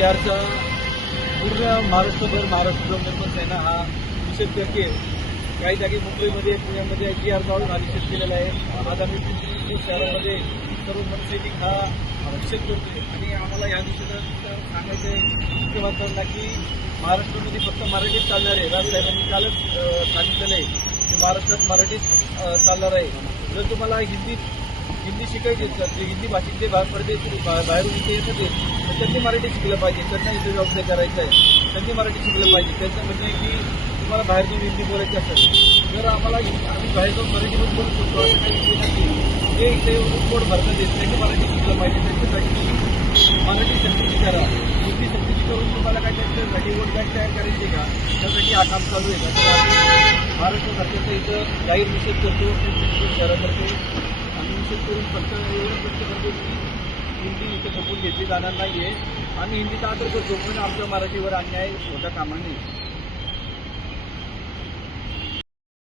बिहारचा पूर्ण महाराष्ट्रभर महाराष्ट्र नवनिर्माण सेना हा विशेष करके काही जागी मुंबईमध्ये पुण्यामध्ये जी आर जाऊन हा निषेध केलेला आहे. आगामी शहरामध्ये सर्व मनसैनिक हा निषेध करतोय. आणि आम्हाला या निषेधात सांगायचं आहे मुख्यमंत्र्यांना की महाराष्ट्रामध्ये फक्त मराठीत चालणार आहे. राजसाहेबांनी कालच सांगितलेलं आहे की महाराष्ट्रात मराठीत चालणार आहे. जर तुम्हाला हिंदीत हिंदी शिकायची तर जे हिंदी भाषिक जे बाहेर परदेश बाहेरून इथे येत होते तर त्यांनी मराठी शिकलं पाहिजे. त्यांना इथे व्यवसाय करायचा आहे. त्यांनी मराठी शिकलं पाहिजे. त्यांचं म्हणजे आहे की तुम्हाला बाहेर जाऊन हिंदी बोलायची असेल. जर आम्हाला आम्ही बाहेर जाऊन मराठीमध्ये बोलू शकतो असं काही इथे नाही. ते इथे पोट भरतात आहेत. त्यांनी मराठी शिकलं पाहिजे. त्यांच्यासाठी मराठी सक्तीची करा. हिंदी सक्तीची करून तुम्हाला काय त्यांच्यासाठी वोट बँक तयार करायची आहे का? त्यासाठी हा काम चालू आहे. का तर महाराष्ट्र सरकारचा इथं जाहीर निषेध करतो. पिंपरी शहरातर्फे शेतकरी निषेध करून फक्त एवढंच व्यक्त करतो की हिंदी इथं खपून घेतली जाणार नाही आहे आणि हिंदीचा आदर करतो पण आमच्या मराठीवर अन्याय होता कामा नये.